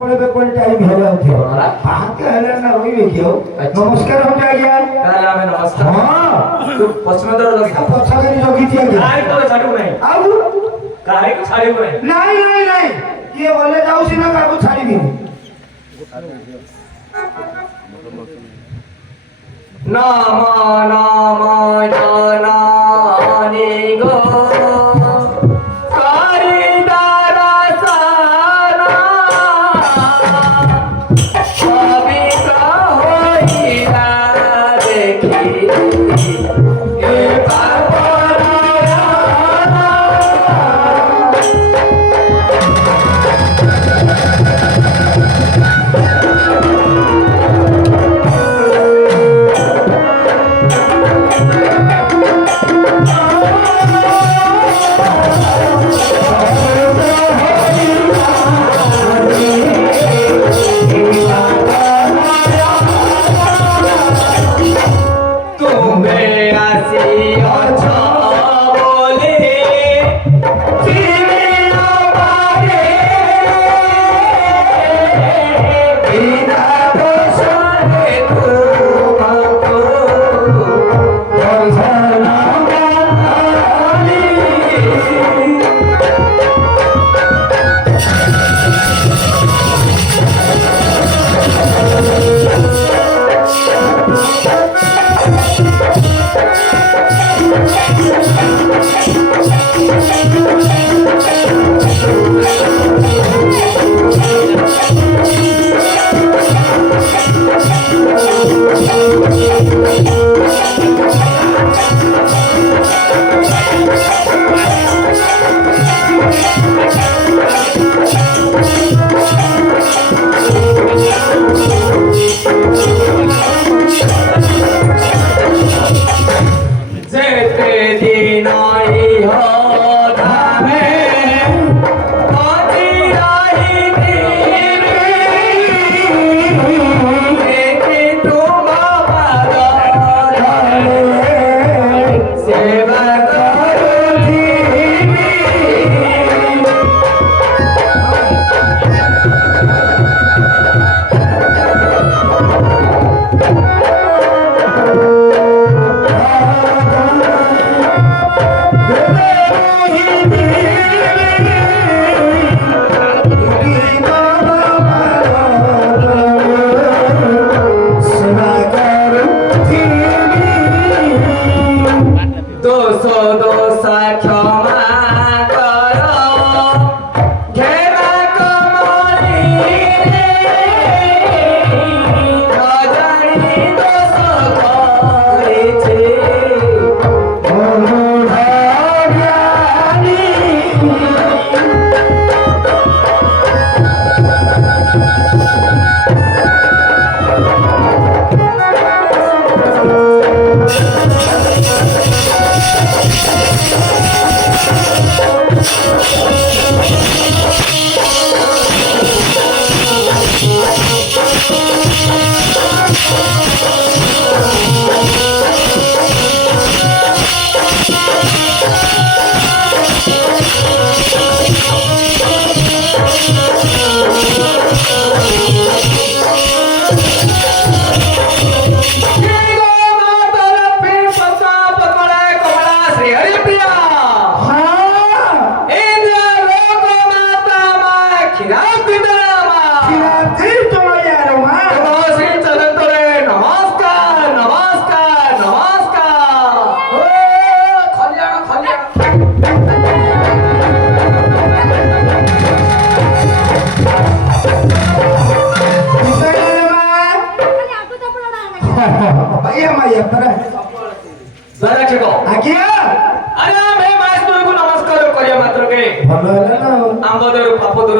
Time हेला थियो हाथ हेला ना रोइबे क्यों नमस्कार हो जागिया काला में नमस्कार हां तू पश्चिम दर लगी पछा करी जोगी थिया काहे तो छाड़ू नहीं आउ काहे को छाड़ू नहीं नहीं ये बोले जाऊ सिना काको छाड़ीबी नाम नाम जनानी गो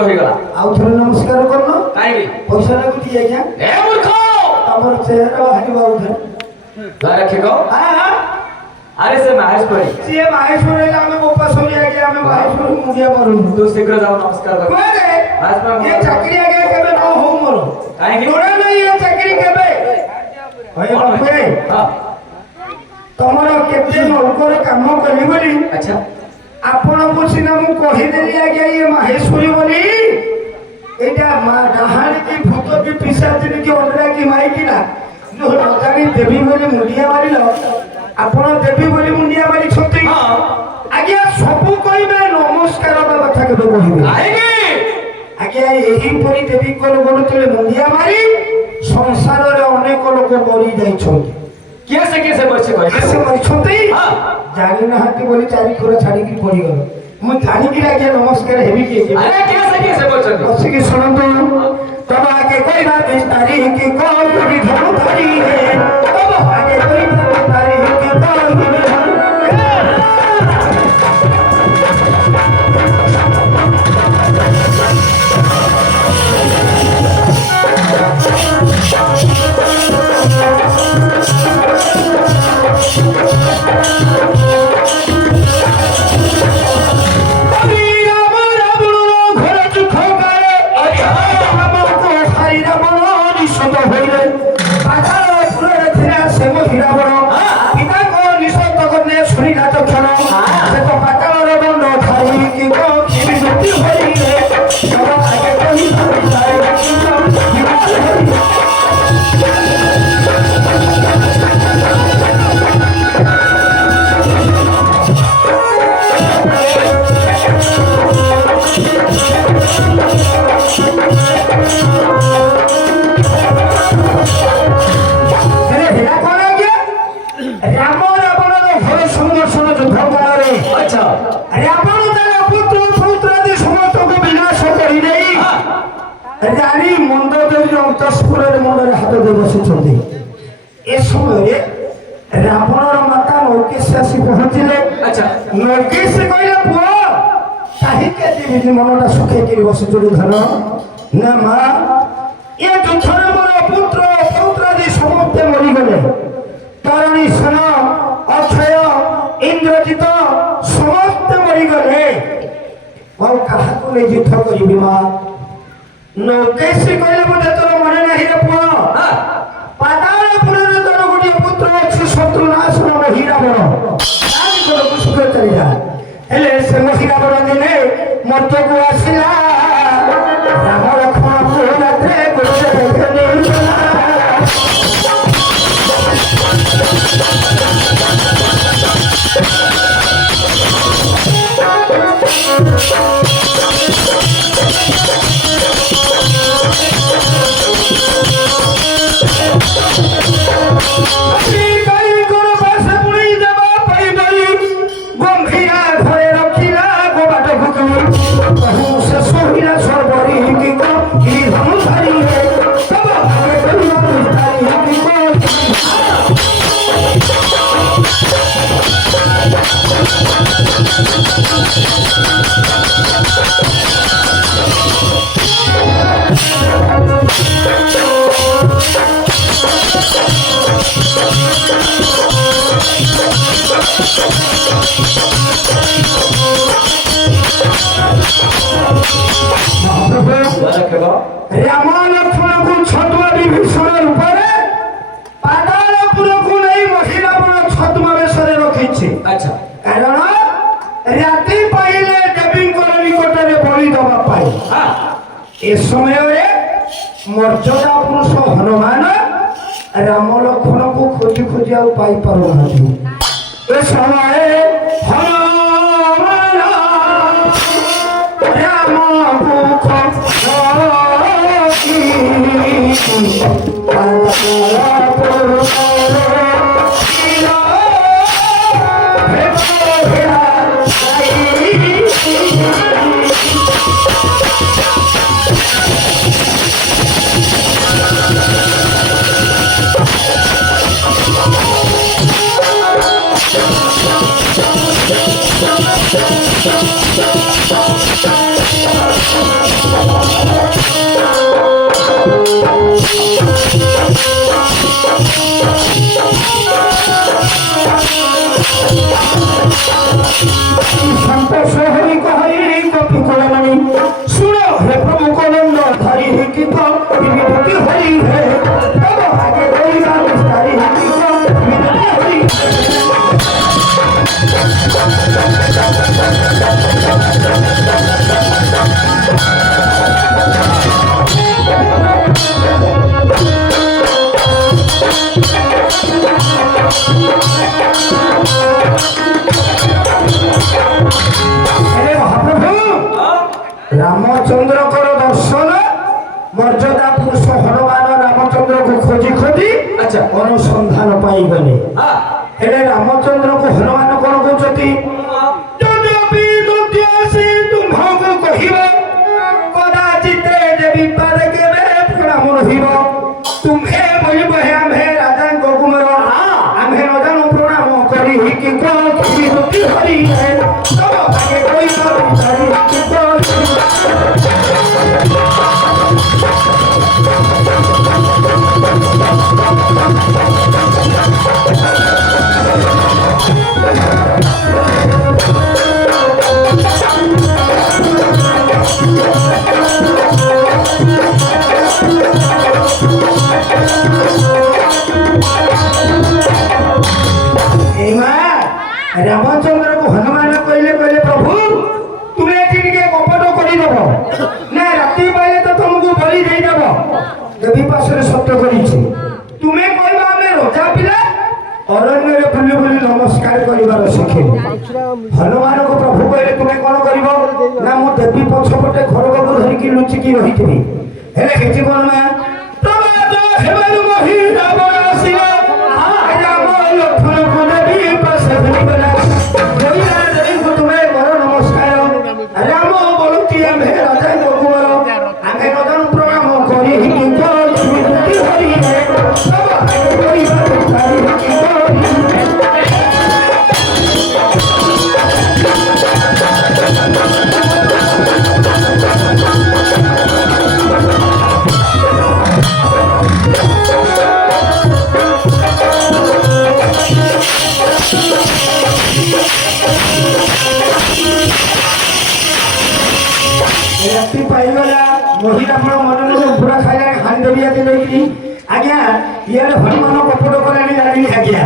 नमस्कार करनो पैसा लगुती आज्ञा ए मूर्ख हमर चेहरा हानि बाउथे द्वारा ठिको हां अरे से महेश्वरी से महेश्वरी हमें वापस हो गया हमें महेश्वरी मुडिया मारू तू शीघ्र जाओ नमस्कार कर अरे महेश्वरी ये चाकरी आगे केबे न हो मोर काहे कि तोरा नहीं ये चाकरी केबे होय बापे हां तमरो केते नौकर काम करी बोली अच्छा आपण को सिना मु कहि देली आगे ये महेश्वरी बोली এটা মা ডাহানি কি ভূত কি পিসাচিনি কি অন্যরা কি মাইকি না নজানি দেবী বলে মুন্ডিয়া মারিল ଆପଣ ଦେବୀ ବୋଲି ମୁଣ୍ଡିଆ ମାରିଛନ୍ତି ଆଜ୍ଞା ସବୁ କହିବେ ନମସ୍କାର ବାବା କଥା କେବେ କହିବେ ଆଜ୍ଞା ଏହିପରି ଦେବୀଙ୍କର ଗୋଡ଼ ତଳେ ମୁଣ୍ଡିଆ ମାରି ସଂସାରରେ ଅନେକ ଲୋକ ମରି ଯାଇଛନ୍ତି କିଏ ସେ ମରିଛନ୍ତି ଜାଣିନାହାନ୍ତି ବୋଲି ଚାରି ଖୋର ଛାଡ଼ିକି ପଡ଼ିଗଲ ମୁଁ ଜାଣିକିରି ଆଜ୍ଞା ନମସ୍କାର ହେବି କିଏ ବସିକି ଶୁଣନ୍ତୁ ତମ ଆଗେ କହିବା ବିସ୍ତାରୀ କି କଣ ଧନୁ ଧରି ତମ ଆଗେ କହିବା ବିସ୍ତାରୀ କି କଣ ए समय रावणर माता नौकेश आसी पहुंचले नौकेश कहले पुओ काहे के देवी मनटा सुखे के बसे दुर्योधन ना मां ए युद्धरे मोर पुत्र पौत्रादि समस्त मरि गले तारणी सन अक्षय इंद्रजित समस्त मरि गले और कहा को ले युद्ध करिबी मां नौकेश कहले मते तोर मने नाही रे पुओ पातालपुरर तोर गोटे पुत्र अछि शत्रुनाशन महिरावण तानि को सुख चलिया हेले से महिरावण दिने मर्त्यको आसिला राम लक्ष्मण पुरात्रे गोटे देखने राम लक्ष्मण को छतुआ विभीषण रूप पातालपुर को नहीं महिरावण छतुआ बेशरे रखी कारण राति पाइले देवी निकट में बलि दवा पाई ए समय मर्यादा पुरुष हनुमान राम लक्ष्मण को खोजी खोजी आ पाई पारु ए समय हनुमान राम को संतोष हरि कहई कपि कोलमणि सुनो हे प्रभु कोनंद धरि कि तो विभूति हरि है तब आगे कोई ना विस्तारी कि तो विभूति हरि है আচ্ছা অনুসন্ধান পাইগলে এলে রামচন্দ্রকে হনুমান কোন কହୁଛନ୍ତି যদ্যপি দুর্যসি তুম্ভଙ୍କୁ কহিব কদাচিতে দেবী পাদে কেবে প্রণাম রহিব তুমে বলিব হে আমে রাজাঙ্ক কুমার আমে নজানু প্রণাম করি কি কি হরি হে তব আগে কই হরি কি রামচন্দ্র को हनुमान कहले कहले प्रभु तुम्हें एठी के कपट करि देबो ना राति पाइले तो तुमको बलि दे देबो देवी पासरे सत्य करिछि तुम्हें कहबा हमें रोजा पिला अरण्य रे बुली बुली नमस्कार करिवार शिखे हनुमान को प्रभु कहले तुम्हें कोन करिवो ना मो देवी पछपटे खरग को धरि की लुचि की रहिथिबी हेले केछि कोन ना प्रभात हेबारु मही रावण आसिला राम लक्ष्मण को देवी पासे भनिबला राम बोलती है राजा को कुमार आगे नदन प्रणाम करी हिंदी हरि है सब कोई हरि राति पाइगला मोहित आपण मन में पूरा खाइला हानि देबिया के लेकरी आज्ञा यार हनुमान कपट करानी जानी आज्ञा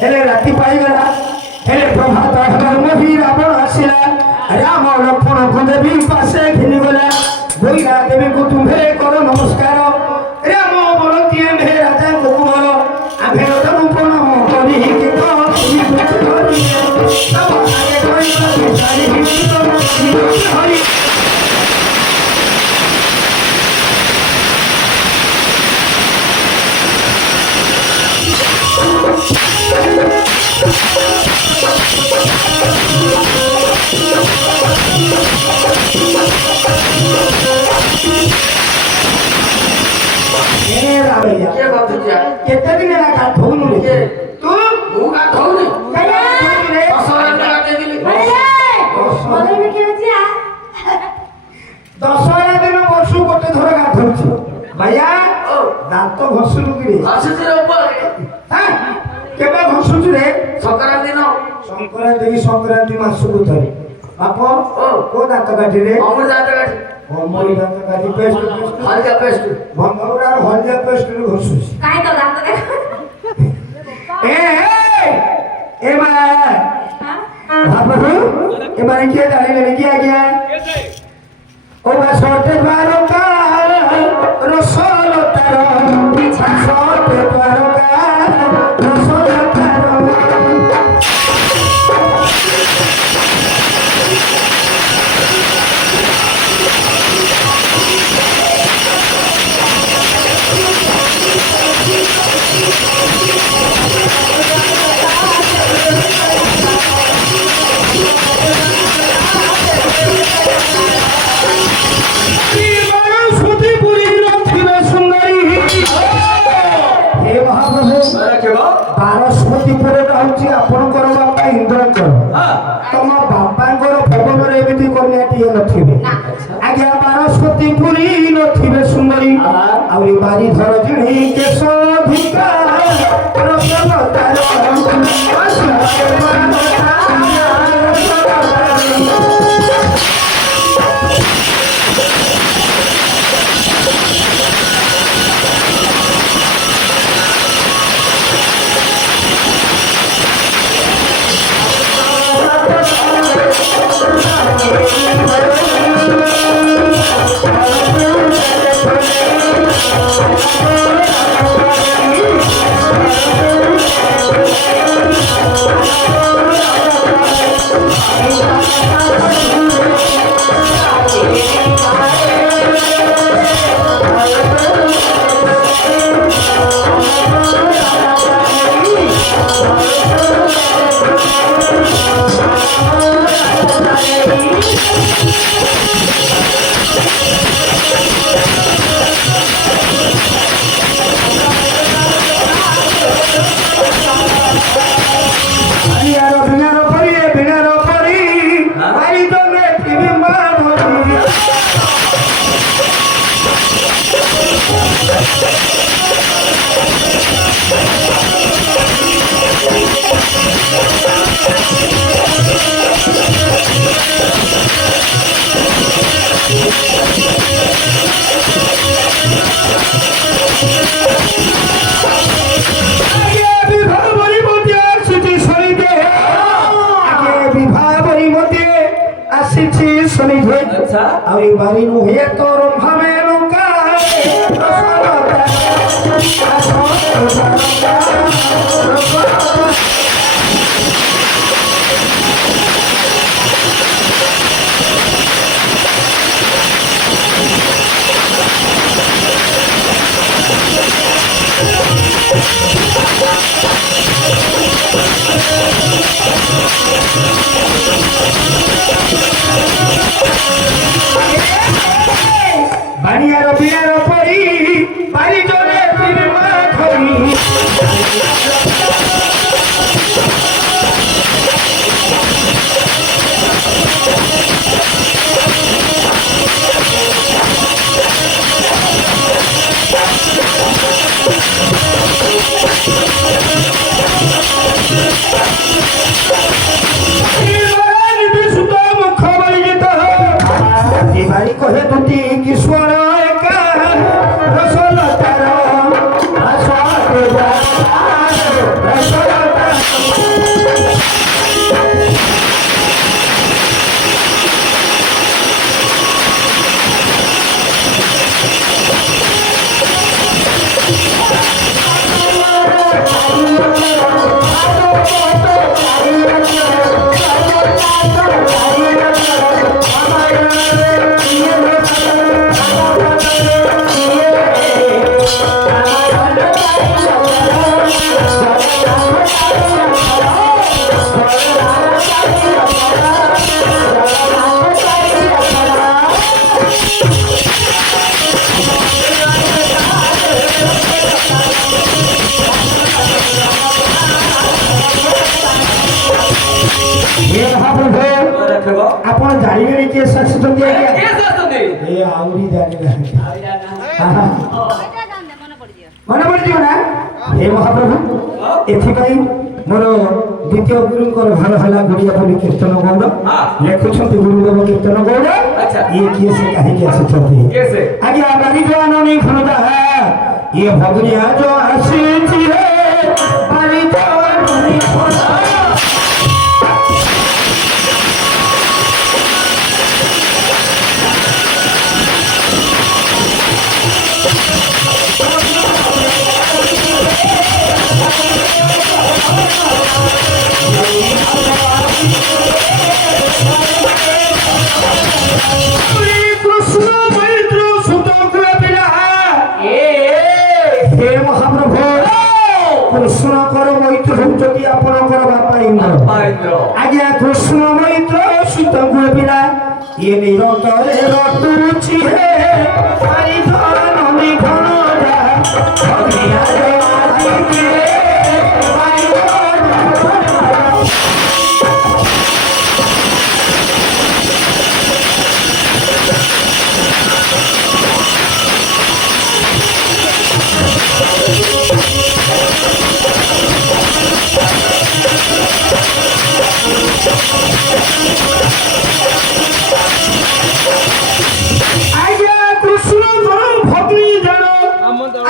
हेले राति पाइगला हेले प्रभात हनुमान मोहि रावण आसिला राम लक्ष्मण को देवी पासे घिनी गला बोइरा देवी को तुम्हे करो नमस्कार राम बोलती है हे राजा को कुमार आभे नदन प्रणाम करी कि तो सब आगे कोई सारी हरि केते दिन ना का धोनु रे तू मुगा धोनु कया रे असरा लगा दे दिली बोले में के जिया दशहरा दिन वर्षु गोटे धर का धरछु भैया दांत घसुलु कि रे घसुछु रे ऊपर हां केबे घसुछु रे संक्रांति मासुकु धरी बापो को दांत काटी रे अमर दांत काटी अमर दांत काटी पेस्ट हल्का पेस्ट भंगुरा हल्का पेस्ट रे घसुछु काय तो दांत देख ए मा बापू ए माने के जाने ले के आ गया ओ बा छोटे बारो का रसोल तारो छोटे बारो का रसोल तारो आपणकर बापा इंद्रकर तुम बापांकर भवन एमती कन्याटीए नथिबे आज्ञा बारस्वतीपुरी नथिबे सुंदरी आउरी बारी धर जिणी केशधिका रत्नतार Thank you. বানিয়ার বিয়ার পরি বাড়ি জলে ফিরবা ধরি বাড়ি কহে দুটি কিশোর একা রসলতার ଆପଣ ଜାଣିବେନି କିଏ ଶାଶୁଛନ୍ତି ଆଜ୍ଞା ଆହୁରି ଜାଣିନାହାନ୍ତି ମନେ ପଡ଼ିଯିବ ନା ହେ ମହାପ୍ରଭୁ ଏଥିପାଇଁ ମୋର ଦ୍ୱିତୀୟ ଗୁରୁଙ୍କର ଭଲ ହେଲା ଗୁଡ଼ିଆ ବୋଲି କୀର୍ତ୍ତନ ଗୌଡ଼ ଲେଖୁଛନ୍ତି ଗୁରୁଦେବ କୀର୍ତ୍ତନ ଗୌଡ଼ ଇଏ କିଏ ସେ କାହିଁକି ଆସିଛନ୍ତି ଆଜ୍ଞା ବାରିଜ ଆନନି ଖନଦା ଇଏ ଭଗନିଆ ଯୋ ଆସିଛି ରେ ବାରିଜ ଆନନି ଖନଦା কৃষ্ণ কর মৈত্র হচ্ছতি আপনার বাপা ইন্দ্র আজ্ঞা কৃষ্ণ মৈত্র সীত গোপিলা ইয়ে নিরন্তরে রটুছি হে হরিধর নদী ঘন যা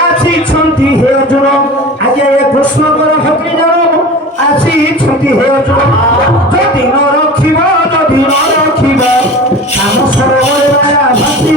ଆସିଛନ୍ତି ହେ ଅର୍ଜୁନ ଆଜ୍ଞା ଏ କୃଷ୍ଣଙ୍କର ଭକ୍ତି ଜାଣ ଆସିଛନ୍ତି ହେ ଅର୍ଜୁନ ଯଦି ନ ରଖିବ ଆମ ସରୋବରରେ ମାୟା ଭାସି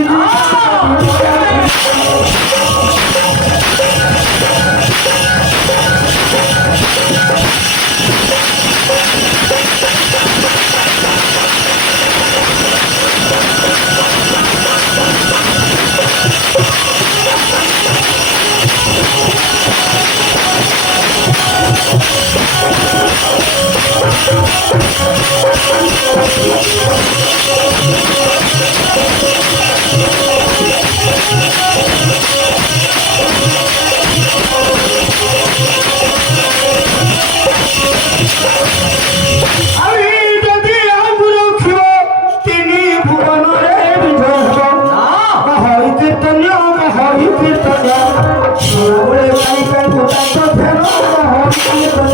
কীর্তন বলে কাই কাই গোটা ধ্যান কীর্তন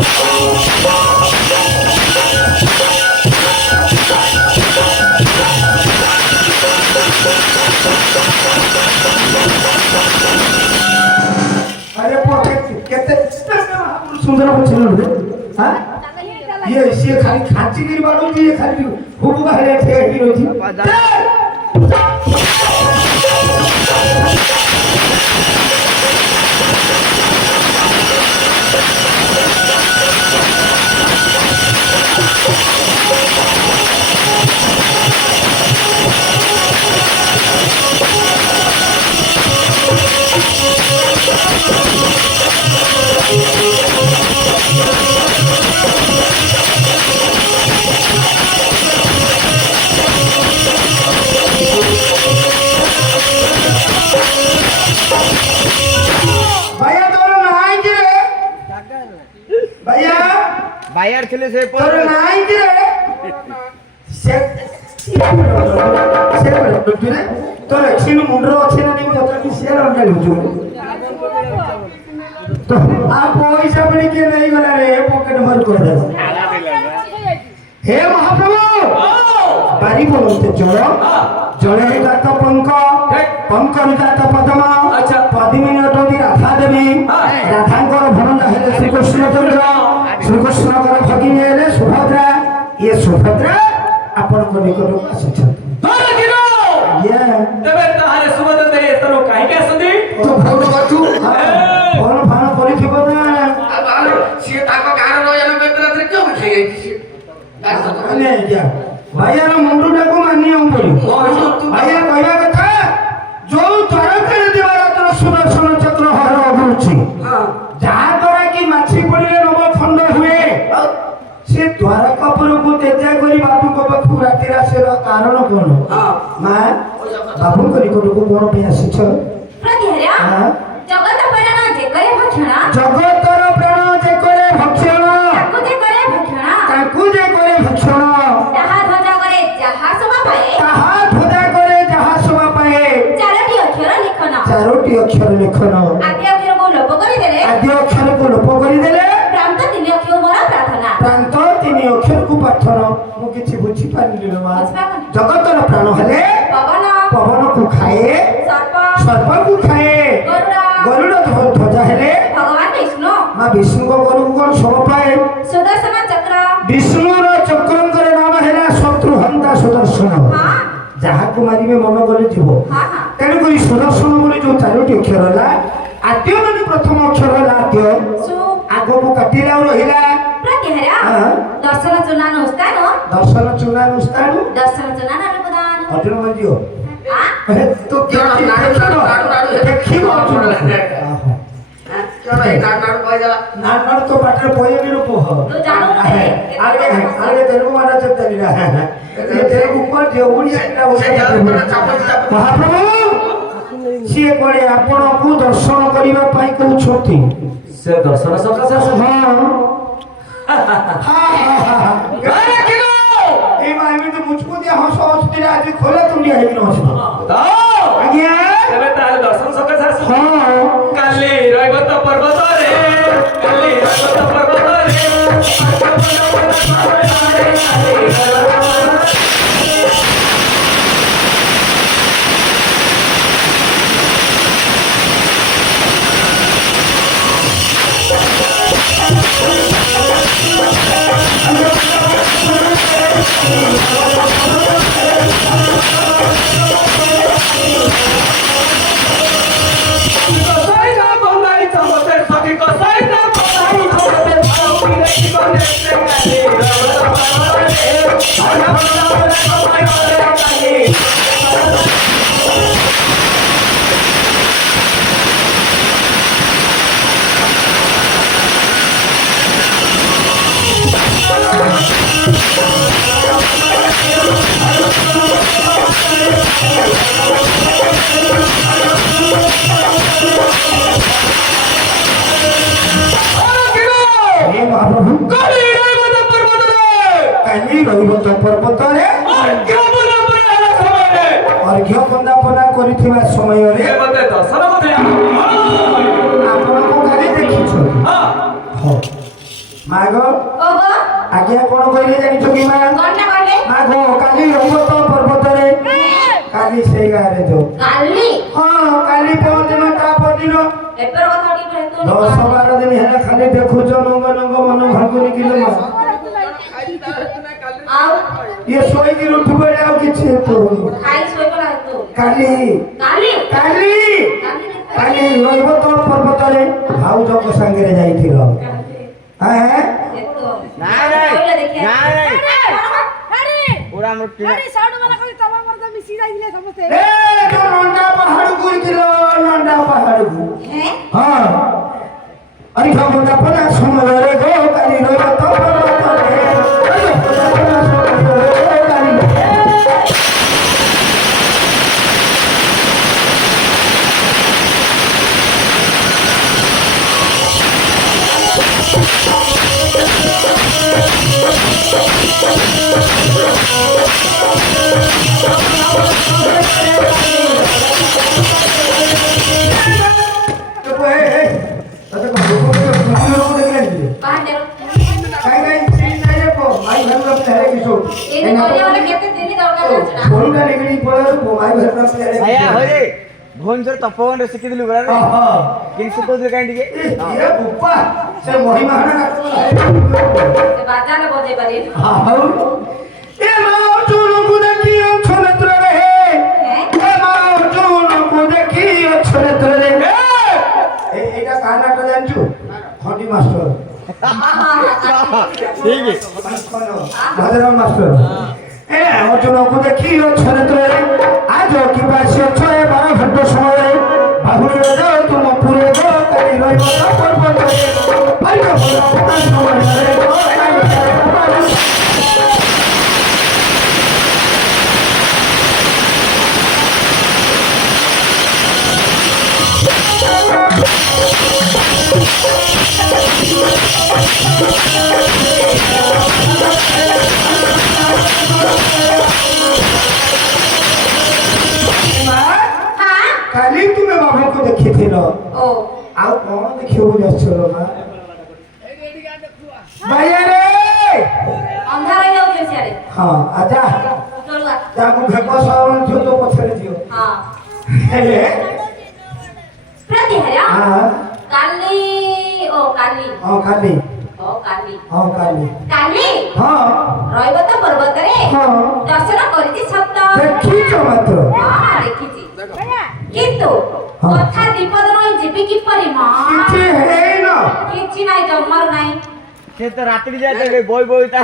अरे केते सुंदर बच्चे रे हां ये खाली खाची गिर बाड़ू ये खाली हुबु बाहर ठेर ही रोजी भैया तोर नाई की रे भैया বাইয়ার ছেলে সে तोर नाई की रे से रे तोर एक्शन मुंडरो अच्छे ना नहीं पता कि शेर और क्या लुचो तो आप पैसा बड़ी के नहीं गला रे पॉकेट भर कर दे हे महाप्रभु बारी बोलते चलो जड़े जात पंक पंक जात पद्मा अच्छा। पद्मिनी अटंती राधा देवी राधांकर भणजा हेले श्रीकृष्णचंद्र श्रीकृष्णकर भगिनी हेले सुभद्रा ये सुभद्रा आपण को निकट आसिछन ये तेबे ताहारे सुबद दे तरो काहे के असंदी तो भौर बचू भौर भान करि थिबो ना সে তাকে গান রয়ন বেতরাতে কেউ খেয়ে দিছে अने जा भैया रो मुंडू को मानी हम पड़ी भैया कहबा कथा जो द्वारका देवार तोर सुदर्शन चक्र हर अबुची जहा द्वारा की माछी पड़िले नव खंड हुए से द्वारका पुरको तेजा करी बाबू को पाखु राति रासेर कारण कोन मां बाबू करी को कोन पे आसीछ प्रतिहरा जगत प्राण जे करे भक्षणा जगतर प्राण जे करे भक्षण ताकू जे करे भक्षणा ताकू जे करे भक्षण ताहा ध्वजा करे जाहा शोभा पाए ताहा ध्वजा करे जहा शोभा पाए चारोटी अक्षर लिखन चारोटी अक्षर लिखन आद्य अक्षर को लोप करि देले आदि अक्षर को लोप करि देले प्रांत तीन अक्षर मोर प्रार्थना प्रांत तीन अक्षर को पाठन मु किछि बुझी पारिली मा जगतर प्राण हेले पवन पवन को खाए सर्प सर्प को खाए गरुड़ गरुड़ ध्वजा हेले भगवान विष्णु मां विष्णु को गरुड़ को शोभा पाए सुदर्शन चक्र विष्णु रो चक्रंकर नाम हेला शत्रुहंता सुदर्शन हां जहा को मारिबे मन गले जीवो हां हां तेणु करी सुदर्शन बोली जो चारोटी अक्षर होला आद्य माने प्रथम अक्षर होला आद्य सु आगो को काटिला रहिला प्रतिहरा हां दर्शन चुनान उस्तान दर्शन चुनान उस्तानु दर्शन चुनान अनुदान अर्जुन मंजियो हां तो क्या देखिबो अर्जुन কেন এই নাট নাট কই যালা नानर तो बाटर पोये भी रूप हो तो जानो ना आगे तेलुगु मारा चलतली ना ये तेलुगु ऊपर जे ओडिया ना সে জাল করে চাপা চাপা महाप्रभु सिए कोडे आपण को दर्शन करिबा पई कहउछथि से दर्शन सकाशे हां गाना किनो ए माइमे तो मुझको दिया हंस हंस तेरे आज खोले तुंडिया हेबि हंस तो आज्ञा तेबे ताहारे दर्शन सकाशे हां काली रैवत पर्वत रे काली रैवत पर्वत रे साइना बंदाई चमते सखी को साइना बंदाई चमते सखी को हे महाप्रभु काली रैवत पर्वत रे काली रैवत पर्वत रे और क्या बना बना समय रे अर्घ्य बंदापना करिथिबा समय रे देवते ଦର୍ଶନ କରିଥିଲେ ଆପଣଙ୍କୁ ଖାଲି ଦେଖିଛୁ ହଁ ହଉ ମାଗ ଓଗୋ ଆଜ୍ଞା କଣ କହିଲେ ଜାଣିଛୁ କି ମା କଣଟା କହିଲେ ମାଗ କାଲି ରଙ୍ଗତ ପର୍ବତରେ କାଲି ସେଇ ଗାଁରେ ଯୋଉ କାଲି ହଁ କାଲି ପହରଦିନ ତା ପରଦିନ ଏପର କଥା ଟିକେ କହିତୁ 10-12 ଦିନ ହେଲା ଖାଲି ଦେଖୁଛ ନଙ୍ଗ ନଙ୍ଗ ମନ ଭାଙ୍ଗୁନି କିଲୋ ମା ଆଉ ଇଏ ଶୋଇକି ଉଠିବ ଆଉ କିଛି ହେତୁ ଖାଇ ଶୋଇପଡା ହେତୁ କାଲି କାଲି କାଲି କାଲି କାଲି ରଙ୍ଗତ ପର୍ବତରେ ଭାଉଜଙ୍କ ସାଙ୍ଗରେ ଯାଇଥିଲ ହଁ ହେତୁ ନାଇଁ ନାଇଁ କହିଲେ ଦେଖିଆ ନାଇଁ ନାଇଁ ପୁରା ଆମର ଏ ତ ନଣ୍ଡା ପାହାଡକୁ କିଲୋ ନଣ୍ଡା ପାହାଡକୁ ହେ ହଁ अरे खबरदार पना समरे गो काली रो तो पर्वतरे अरे खबरदार समरे गो काली ବାହାରେ ଏଇ କହିଲେ ମାନେ କେତେ ଦିନ ଦରକାର ଅଛି ନା ଆୟା ହରେ ଭୁବନେଶ୍ୱର ତପବନରେ ଶିଖିଥିଲୁ ଗଲା ରେ କିନ୍ତୁ ଶିଖଉଥିଲେ କାହିଁ ଟିକେ ସେ ମହିମା ସେ ବାଜାରେ ବଜେଇ ପାରିବେ ଏ ମା ଅର୍ଜୁନକୁ ଦେଖି ଅଛନେତ୍ରରେ ଏ ମା ଅର୍ଜୁନକୁ ଦେଖି ଅଛନେତ୍ରରେ এইটা কার নাটক জানছু খন্ডি মাস্টার ঠিক ভাদরাম মাস্টার এ অর্জুনକୁ দেখি অছনেত্ରରେ আজ কি পাশে ছয় 12 ঘন্টা সময়ে বাহুরে যাও তুম পুরে গো কালি রইব না পর্বতে ভাইগো বড় সময়ে গো হ্যাঁ কালি তুমি বাবাকে দেখিছিল ও ଆଉ କଣ ଦେଖିବାକୁ ଯାଉଛ ମା ଭାଇଆ ରେ ଅନ୍ଧାର ହେଇଯାଉଛି ସିଆଡେ ହଁ ଆଜା ଚଳୁଆ ତାକୁ ଭେକ ସାଉଣ୍ଡ ଥିବ ତ ପଛରେ ଥିବ ହଁ ହେଲେ ପ୍ରତି ହରା ହଁ କାଲି ଓ କାଲି ହଁ କାଲି ଓ କାଲି ହଁ କାଲି କାଲି ହଁ ରହିବ ତ ପର୍ବତରେ ହଁ ଦର୍ଶନ କରିଛି ସତ ଦେଖିଛ ମାତ୍ର ହଁ ଦେଖିଛି କିନ୍ତୁ କଥା ବିପଦ ରହି ଯିବି କିପରି ମା କିଛି ହେଇନ କିଛି ନାହିଁ ଜମାରୁ ନାହିଁ ସେ ତ ରାତିରେ ଯାଇଥିଲେ ବଇ ବଇ ତା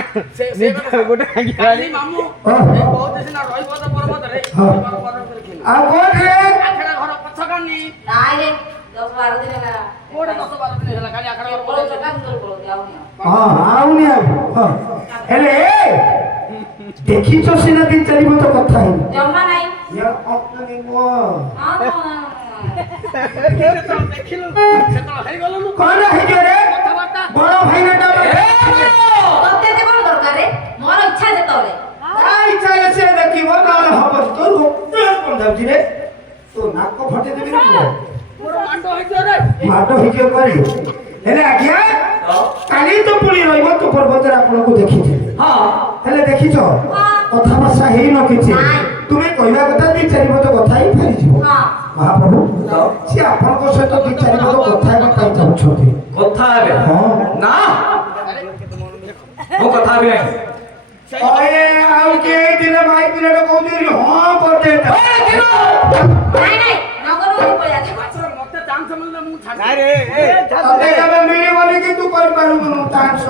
ଗୋଟେ କାଲି ଭାଙ୍ଗି ମାମୁ ହଁ। ଏ କହୁଛି ସିନା ରହିବ ତ ପର୍ବତରେ ହଁ। ପର୍ବତରେ ଖେଳିବ ଆଉ କୋଉଠି ଆଖଡ଼ା ଘର ପଛ କାନି ନାଇଁ ରେ 10-12 ଦିନ ହେଲା କୋଉଠି 10-12 ଦିନ ହେଲା କାଲି ଆଖଡ଼ା ଘର ପଳଉ ପଛ ଚକା ଦୂର ପଳଉ ଯାଉନି ହଁ ଆଉନି ଆଉ ହଁ ହେଲେ ଦେଖିଛ ସିନା 3-4 ମିନିଟ କଥା ହେଇନି ଜମା ନାହିଁ ୟାର ଅପନି ମୋ ହଁ ଦେଖିଲୁ ସେତେବେଳେ ହେଇଗଲୁ କଣ ହେଇଛ ରେ କଥାବାର୍ତ୍ତା ବଡ ଭାଇନାଟା ତତେ ଏତେ କଣ ଦରକାର ରେ ମୋର ଇଚ୍ଛା ଯେତେବେଳେ ଆଇ ଚାଲେ ସେ ଦେଖିବ ନହେଲେ ହବ ତୋର ଗୋଟେ କଣ ଯାଉଛି ରେ ତୋ ନାକ ଫଟେଇ ଦେବି ରେ ପୁଅ ମୋର ମାଣ୍ଡ ହେଇଯିବ ରେ ମାଡ ହେଇଯିବ କରି ହେଲେ ଆଜ୍ଞା କାଲି ତ ପୁଣି ରହିବ ତ ପର୍ବତରେ ଆପଣଙ୍କୁ ଦେଖିଥିଲି ହଁ ହେଲେ ଦେଖିଛ କଥାବାର୍ତ୍ତା ହେଇନ କିଛି ତୁମେ କହିବା କଥା 2-4 ପଦ କଥା ହିଁ ଫେରିଯିବ ହଁ ମହାପ୍ରଭୁ ସେ ଆପଣଙ୍କ ସହିତ 2-4 ପଦ କଥା ହେବା ପାଇଁ ଚାହୁଁଛନ୍ତି କଥା ହେବେ ହଁ ନା ମୁଁ କଥା ହେବି ନାହିଁ ଅଏ ଆଉ କେ ଦିନେ ଭାଇ ପିଲାଟା କହୁଛନ୍ତି ହଁ କରିଦେ ନାଇଁ ନାଇଁ ନଗର ହୋଇ ପଳେଇ ଆସ ମତେ ଚାନ୍ସ ମିଳିଲେ ମୁଁ ଛାଡି ନାଇଁ ରେ ଏ ତତେ କେବେ ମିଳିବନି କି ତୁ କରିପାରିବୁନୁ ଚାନ୍ସ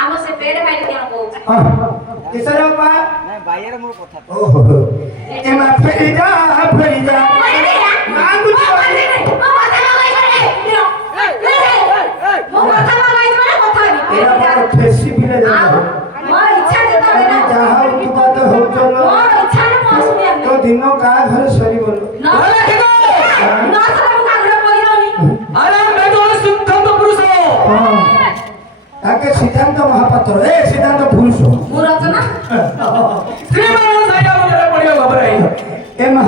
ଆମ ସେ ବେଡ ଭାଇ କେଣ କହୁଛି କିସର ପା ନାଇଁ ଭାଇଆରେ ମୋର କଥା ଓହୋ ଏମା ଫେରି ଯା ନା ଏରା ମୋର ଠେସି ପିଲେ ଯାଉ ଯାହା ଉତ୍ପାଦ ହଉଛ ତ ଦିନ କାହା ଘରେ ସରିବନି ଆରେ ଆମେ ଜଣେ ସିଦ୍ଧାନ୍ତ ପୁରୁଷ ହଁ ତାକେ ସିଦ୍ଧାନ୍ତ ମହାପାତ୍ର ଏ ସିଦ୍ଧାନ୍ତ ପୁରୁଷ ମୁଁ ରଚନା ଶ୍ରୀମାନ ସାଇଆ ମନରେ ପଡ଼ିବ ଘବରାଇ ଏ ମା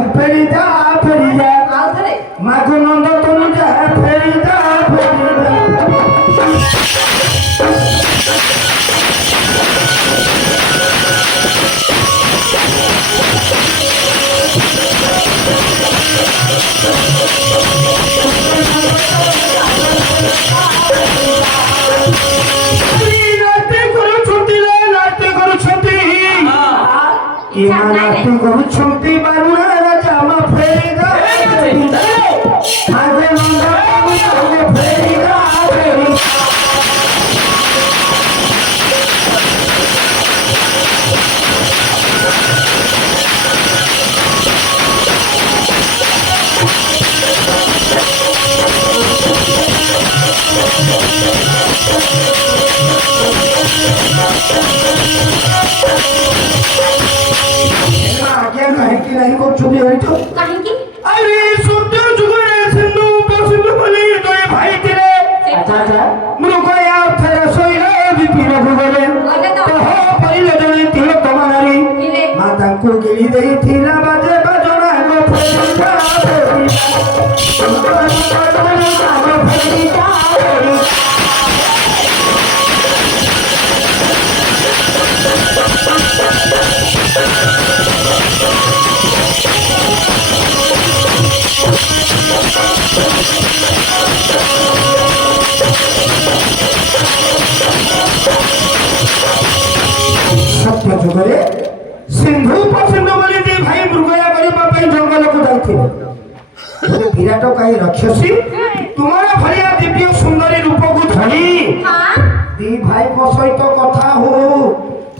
নাতি করুଛନ୍ତି বারুণা রাজা মা ফেরিদা আগে মঙ্গল আগে ফেরিদা আগে কাহিকি নাই করছুনি হইতো কাহিকি আরে সত্য যুগে সিন্ধু পছন্দ বলি দুই ভাই ছিলে আচ্ছা আচ্ছা মৃগয়া ফেরা সইলে বিপিন ভুগলে কহ পরিলে জনে তিল তোমারি মা তাଙ୍କୁ গিলি ଦେଇଥିଲା ବାଜେ ବାଜଣା ଗো ଫେରିକା ଫେରିକା সত্য যুগরে সিন্ধু পছন্দ বলি দুই ভাই মৃগয়া କରିବା ପାଇଁ ଜଙ୍ଗଲକୁ ଯାଇଥିଲେ ଗୋଟେ ବିରାଟ କାଇ ରାକ୍ଷସୀ ତୁମର ଭଳିଆ ଦିବ୍ୟ ସୁନ୍ଦରୀ ରୂପକୁ ଧରି হ্যাঁ ଦି ଭାଇଙ୍କ ସହିତ କଥା ହଉ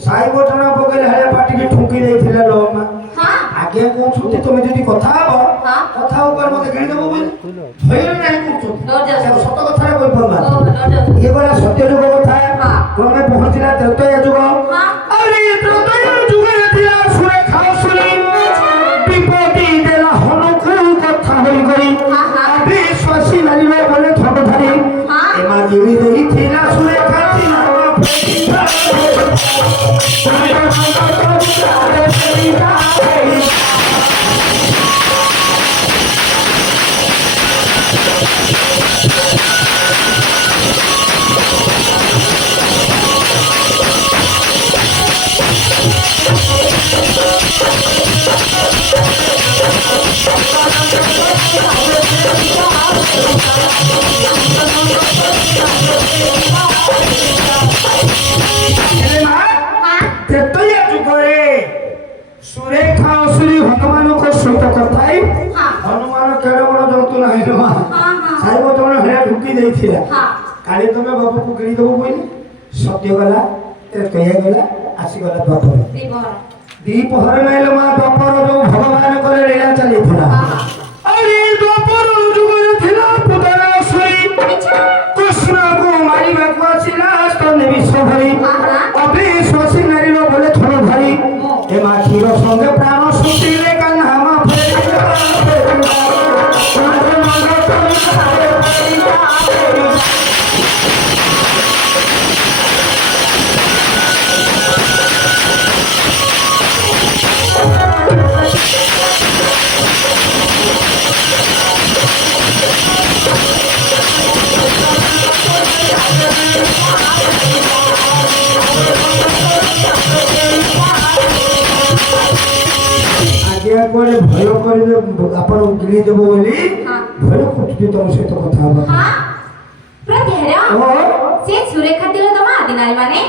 ସାଇ ବଟଣା ପକେଇଲେ ହେଲେ ପାଟିକି ଠୁଙ୍କି ଦେଇଥିଲେ ଲୋ ମା হ্যাঁ ଆଜ୍ଞା କହୁଛନ୍ତି ତମେ ଯଦି କଥା ହବ ହଁ। କଥା ଉପରେ ମତେ କିଣିଦେବ ବୋଲି ଧୈର୍ଯ୍ୟ ନାହିଁ କହୁଛନ୍ତି ଲଜ୍ଜା। ସତ କଥାଟା କହିପାରୁନା ও লজ্জা ଇଏ ଗଲା ସତ୍ୟ ଯୁଗ କଥା ହଁ। କ୍ରମେ ପହଞ୍ଚିଲା ତ୍ରେତୟା ଯୁଗ হ্যাঁ ଆରେ ତ୍ରେତୟା ଯୁଗରେ ଥିଲା ସୁରେଖା ଅସୁରୀ ବିପତ୍ତି ଦେଲା ହନକୁ କଥା ହୋଇକରି ହଁ, ହଁ। ବିଶ୍ୱାସୀ ନାରୀର ବଲେ ଥଟ ଧରି ହଁ। ଏମା ଗିଳି ଦେଇଥିଲା ସୁରେଖା ଥିଲା ତ୍ରେତୟା ଯୁଗରେ ସୁରେଖା ଅସୁରୀ ହନୁମାନଙ୍କ ସହିତ କଥା ହେଇ ହନୁମାନ କେଡେ ବଡ ଜନ୍ତୁ ନାହିଁ ରେ ମା ସାଇବ ତମେ ହେଲେ ଢୁକି ଦେଇଥିଲା হ্যাঁ କାଲି ତମେ ବାବୁକୁ କିଣିଦେବ କହିଲି ସତ୍ୟ ଗଲା ତ୍ରେତୟା ଗଲା ଆସିଗଲା ଦ୍ୱାପର দিবহর ଦ୍ୱିପହର ନାଇଲ ମା ଦ୍ୱାପର ଯୋଉ ଭଗବାନଙ୍କର ଲୀଳା ଚାଲିଥିଲା ଆରେ ଦ୍ୱାପର ଯୁଗରେ ଥିଲା ପୁତନା ଅସୁରୀ କୃଷ୍ଣକୁ ମାରିବାକୁ ଆସିଲା ସ୍ତନେ ବିଷ ଭରି ଅବିଶ୍ୱାସୀ ନାରୀର ବଲେ ଥର ଧରି ଏ ମା କ୍ଷୀର ସଙ୍ଗେ ପ୍ରାଣ ଶୁଚିଲେ କାହ୍ନା ମା ଫେରିଲା ଆଜ୍ଞା କୁଆଡେ ଭୟ କରିବେ ଆପଣ ଗିଳି ଦେବ ବୋଲି ଭୟ କରୁଛି ତମ ସହିତ କଥା ହବା হ্যাঁ প্রতিহের ଓ সে সুরেখা দিল তোমা আদিনারী মানে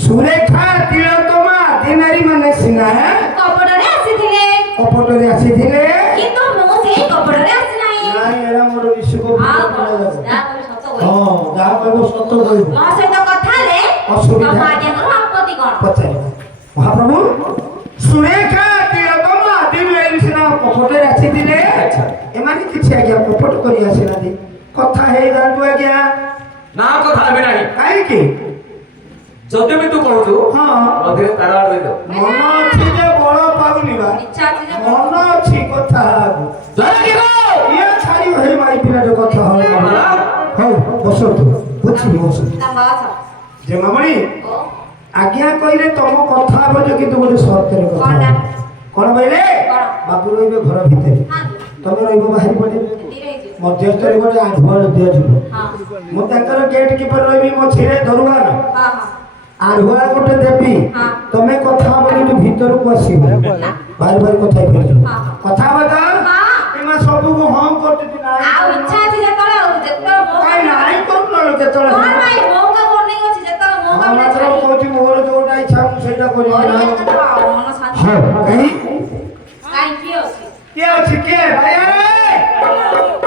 ସୁରେଖା ତିଳୋତ୍ତମା ଆଦି ନାରୀ ମାନେ ସିନା কপটরে আসিଥିଲେ କପଟରେ ଆସିଥିଲେ কিন্তু মু সেই কপটরে আসি নাই ନାଇଁ ଏରା ମୋର ବିଷୁକ ଆଉ କଣ যা করি সত কই ହଁ ଯାହା କହିବ ସତ କହିବ ମୋ ସହିତ କଥା ହେଲେ ଅସୁବିଧା। ତମ ଆଜ୍ଞାଙ୍କର ଆପତ୍ତି କଣ ପଚାରିବ ମହାପ୍ରଭୁ ସୁରେଖା ତିଳୋତ୍ତମା ଆଦି ନାରୀ ସିନା କପଟରେ ଆସିଥିଲେ ଏମାନେ କିଛି ଆଜ୍ଞା କପଟ କରି ଆସିନାହାନ୍ତି କଥା ହେଇଯାଆନ୍ତୁ ଆଜ୍ଞା ନା କଥା ହେବି ନାହିଁ କାହିଁକି ଯଦି ବି ତୁ କହୁଛୁ ହଁ ମଝିରେ ତାର ଆଡ ଦେଇଦବ ମନ ଅଛି ଯେ ବଳ ପାଉନି ବା ইচ্ছা আছে যে ମନ ଅଛି କଥା ହବାକୁ ଇଏ ଛାଡ଼ି ହେଇ ମାଇ ପିଲାଟେ କଥା ହଉ ହଉ ବସନ୍ତୁ ବୁଝିବି ବସନ୍ତୁ তা বাস ଯେ ମାମଣି ও ଆଜ୍ଞା କହିଲେ ତମ କଥା ହବ ଯେ କିନ୍ତୁ ଗୋଟେ ସର୍ତ୍ତରେ କଥା କଣଟା? ହବ। କଣ କହିଲେ କଣ? ବାବୁ ରହିବେ ଘର ଭିତରେ হ্যাঁ ତମେ ରହିବ ବାହାରି ପଡେ ধীরে যে ମଧ୍ୟସ୍ଥରେ ଗୋଟେ ଆଢୁଆଳ ଦିଆଯିବ হ্যাঁ ମୁଁ ତାଙ୍କର ଗେଟ୍ କିପର ରହିବି ମୋ ଛିରେ ଦରୁଆର হ্যাঁ হ্যাঁ ଆଢୁଆ ଗୋଟେ ଦେବି ହଁ। ତମେ କଥା ହବ କିନ୍ତୁ ଭିତରକୁ ଆସିବ ବାରି ବାରି କଥା ହେଇପାରିବ ହଁ। କଥା ହବ ତ ହଁ। ଏମା ସବୁକୁ ହଁ করতে নাই ଆଉ ଇଚ୍ଛା ଅଛି ଯେତେବେଳେ ଯେତେବେଳେ ମୋ କାଇଁ ନାଇଁ କରୁନ କେତେବେଳେ ମୋର ଭାଇ ମଉକା ବନେଇ ଅଛି ଯେତେବେଳେ ମଉକା ହଁ ମାତ୍ର କହୁଛି ମୋର ଯୋଉଟା ଇଚ୍ଛା ମୁଁ ସେଇଟା କରିବି ନା ମନ ଶାନ୍ତି ହଁ କାହିଁ କାହିଁକି ଅଛି କିଏ ଅଛି କିଏ ଭାଇ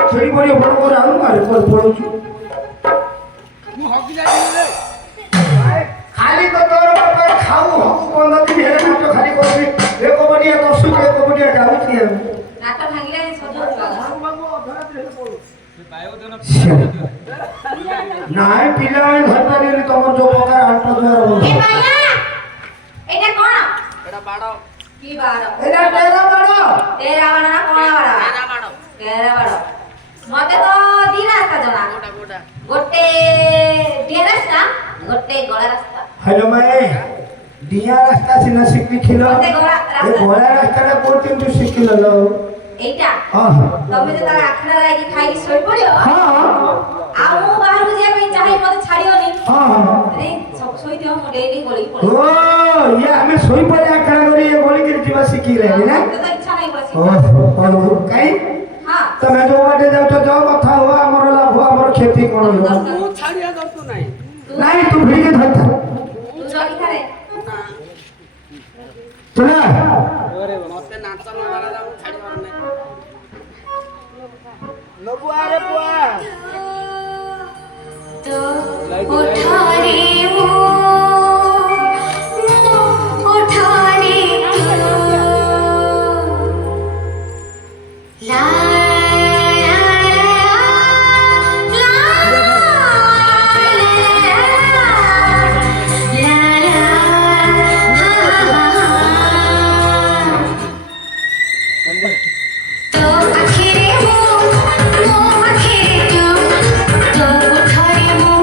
ଛେଳି ପଡ଼ିବ ବଡ଼ করে ଆଣୁ ଆରେ ପଡ଼ୁଛୁ ମୁଁ ହକି ଯାଇଥିଲି ଖାଲି ତ ତୋର ବାପା ଖାଉ ହକୁ ବନ୍ଦ ଦିନ ହେଲେ ନାଚ ଖାଲି କରୁଛି ଏ କବଡ଼ିଆ ଦର୍ଶୁ ଏ କବଡ଼ିଆ ଯାଉଛି ଆଉ ନାଟ ଭାଙ୍ଗିଲାନି ସଜଉଥିଲା ନାଇଁ ପିଲାମାନେ ଧରିପାରିବେନି ତମର ଯୋଉ ପ୍ରକାର ଆଣ୍ଟ ଦ୍ୱାର ଏ ମାୟା ଏଇଟା କଣ ଏଟା ବାଡ଼ କି ବାଡ଼ ଏଇଟା ତେରା ବଡ଼ ତେରା ବାଡ଼ ନା କଣ ବାଡ଼ ତେରା ବାଡ଼ ମତେ ତ ଦି ରାସ୍ତା ଜଣା ଗୋଟା ଗୋଟେ ଡିଆ ରାସ୍ତା ଗୋଟେ ଗଳା ରାସ୍ତା হ্যালো মায়ে ডিয়া রাস্তা সিনা শিখিল মতে গড়া এই রাস্তা ঘোড়া রাস্তাটা কোটি তুই শিখিল এইটা হ্যাঁ ତମେ ଯେତେବେଳେ ଆଖଡ଼ା ଲାଗି ଖାଇକି ଶୋଇ ପଡିବ হ্যাঁ ଆଉ ମୁଁ ବାହାରକୁ ଯିବା ପାଇଁ ଚାହିଁ ମତେ ଛାଡିବନି হ্যাঁ ରେ ସବୁ ଶୋଇଥିବ ମୁଁ ଡେଲି ଗଳି ও ପଡେ ইয়ে আমি সই পড়ে আখড়া করি এ গলি করে ଯିବା শিখিলেনি না ମତେ ତ ଇଚ୍ଛା ନାହିଁ ବସି ও কাই ହଁ তুমি যে বাটে যাচ্ছ যাও কথা হওয়া আমার লাভ আমার ক্ষতি কোন হলো ମୁଁ ଛାଡ଼ିବା ଦରକାର ନାହିଁ নাই তুই ভিড়ে ধরতা ତୁ ଜଗିଥାରେ চলা ମତେ ନାଚ ନ ଜଣା ମୁଁ ଛାଡ଼ିବାର ନାହିଁ নবু আরে পুয়া তো উঠারে মো উঠারে লা तो आखिरे मो आखिरे तो उठारे मो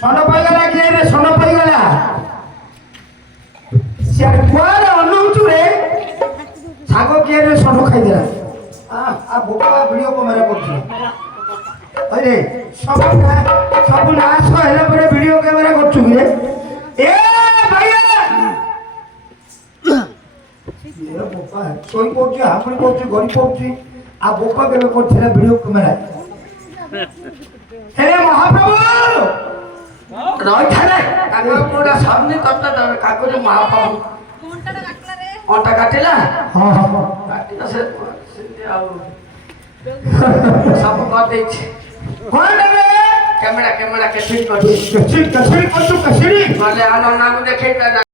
ষণ্ড পাইগলা কিଏ ରେ ଷଣ୍ଢ ପାଇଗଲା ସେ କୁଆଡେ ଅନଉଛୁ ରେ ଶାଗ କିଏ ରେ ଷଣ୍ଢ ଖାଇଦେଲା ବୋକା ଭିଡିଓ କ୍ୟାମେରା କରୁଛି अरे सब नाश हेला पर वीडियो कैमरा करछु रे ए भैया ये बोपा सोई पड़छ हमरी पड़छ गरी पड़छ आ बोपा केबे करथिला वीडियो कैमरा हे महाप्रभु রয় থারে কাকু পুরা সামনে করতে দেবে কাকু যে মহাপ্রভু অটা কাটিলা हां हां কাটিলা সে আউ সব কর দেইছে कौन रे ক্যামেরা কে ঠিক করছি कचरी करछु कचरी বলে আনো নাম দেখে